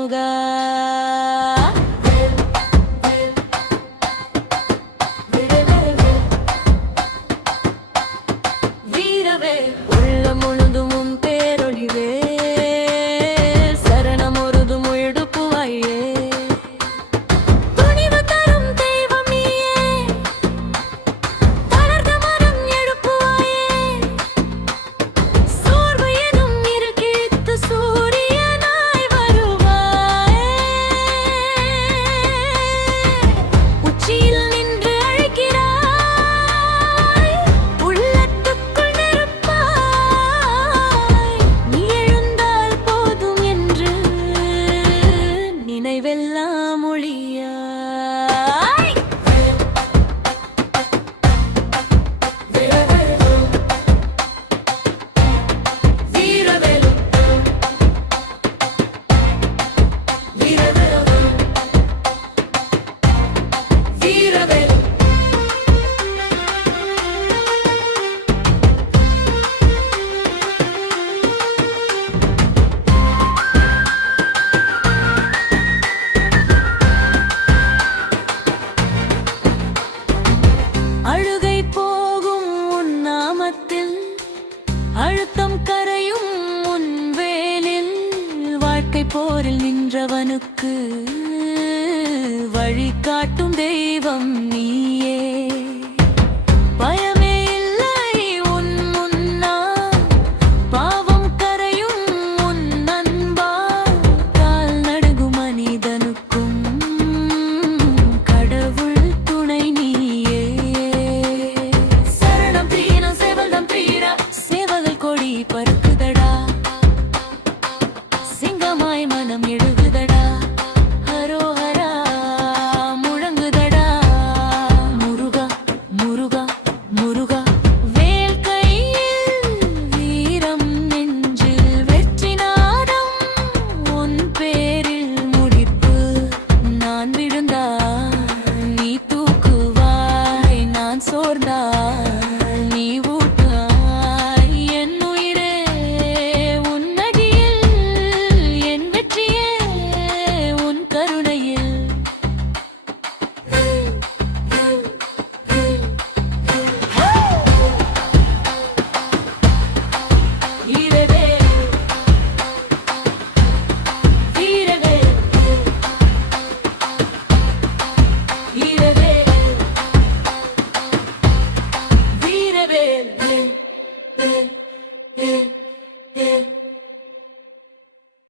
ஆறுமுகா. வீரவே உள்ளம் முழுதும் உன் பேரொழிவே, சரணம் ஒருதும் எழுப்புவாயே. துணிவு தரும் தெய்வம் நீயே, தளர்ந்த மனம் எழுப்புவாயே. சோர்வு எனும் இருள் கிழித்து சூரியனாய் வருவாயே. உச்சியில் நின்று அழைக்கிறாய், உள்ளத்துக்குள் நெருப்பாய். நீ எழுந்தால் போதும் என்று நினைவெல்லாம் ஒளியாய். வீரவேலு வீரவேலு வீரவேலு. அழுகை போகும் உன் நாமத்தில், அழுத்தம் கரையும் உன் வேலில். வாழ்க்கை போரில் நின்றவனுக்கு வழி காட்டும் தெய்வம்